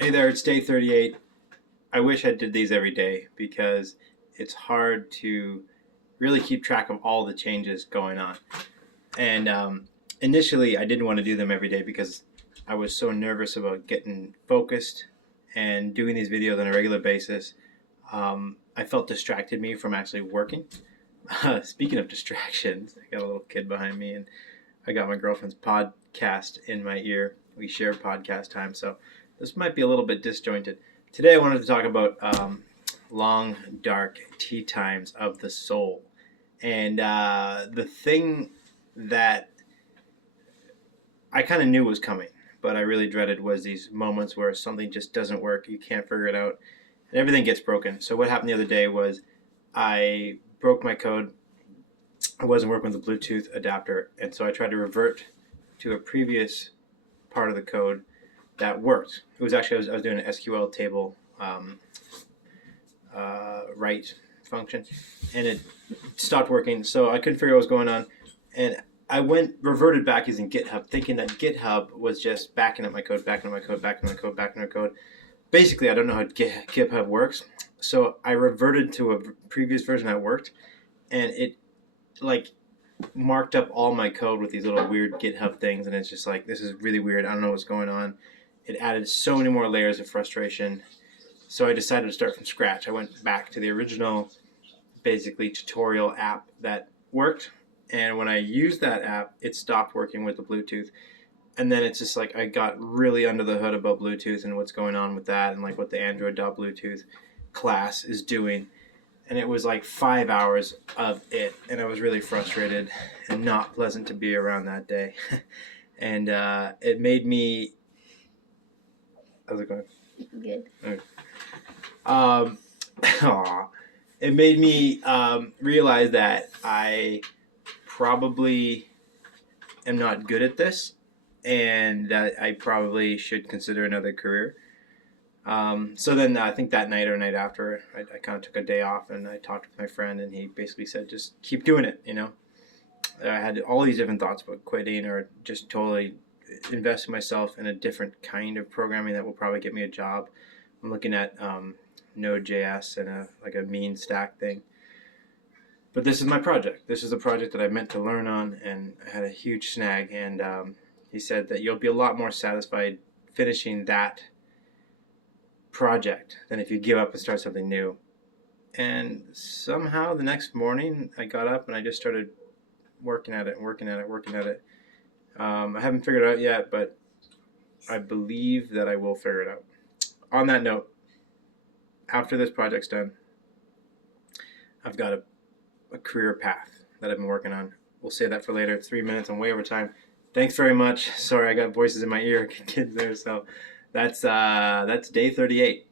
Hey there, it's day 38. I wish I did these every day because it's hard to really keep track of all the changes going on. And initially, I didn't want to do them every day because I was so nervous about getting focused and doing these videos on a regular basis. I felt distracted me from actually working. Speaking of distractions, I got a little kid behind me and I got my girlfriend's podcast in my ear. We share podcast time, so this might be a little bit disjointed. Today, I wanted to talk about long, dark tea times of the soul. And the thing that I kind of knew was coming, but I really dreaded was these moments where something just doesn't work, you can't figure it out, and everything gets broken. So what happened the other day was I broke my code. I wasn't working with the Bluetooth adapter, and so I tried to revert to a previous part of the code that worked. It was actually I was doing an SQL table write function, and it stopped working. So I couldn't figure out what was going on, and I reverted back using GitHub, thinking that GitHub was just backing up my code, backing up my code, backing up my code, backing up my code. Basically, I don't know how GitHub works, so I reverted to a previous version that worked, and it like marked up all my code with these little weird GitHub things, and it's just like, this is really weird. I don't know what's going on. It added so many more layers of frustration. So I decided to start from scratch. I went back to the original, basically, tutorial app that worked. And when I used that app, it stopped working with the Bluetooth. And then it's just like I got really under the hood about Bluetooth and what's going on with that and like what the Android.Bluetooth class is doing. And it was like 5 hours of it, and I was really frustrated and not pleasant to be around that day. And it made me. How's it going? Good. Okay. It made me realize that I probably am not good at this, and that I probably should consider another career. So then I think that night or night after, I kind of took a day off and I talked with my friend, and he basically said, just keep doing it, you know. I had all these different thoughts about quitting or just totally investing myself in a different kind of programming that will probably get me a job. I'm looking at Node.js and a mean stack thing. But this is my project. This is a project that I meant to learn on, and I had a huge snag. And he said that you'll be a lot more satisfied finishing that project than if you give up and start something new. And somehow the next morning I got up and I just started working at it. I haven't figured it out yet, but I believe that I will figure it out. On that note, after this project's done, I've got a career path that I've been working on. We'll save that for later. It's 3 minutes. I'm way over time. Thanks very much. Sorry, I got voices in my ear, kids there. So that's day 38.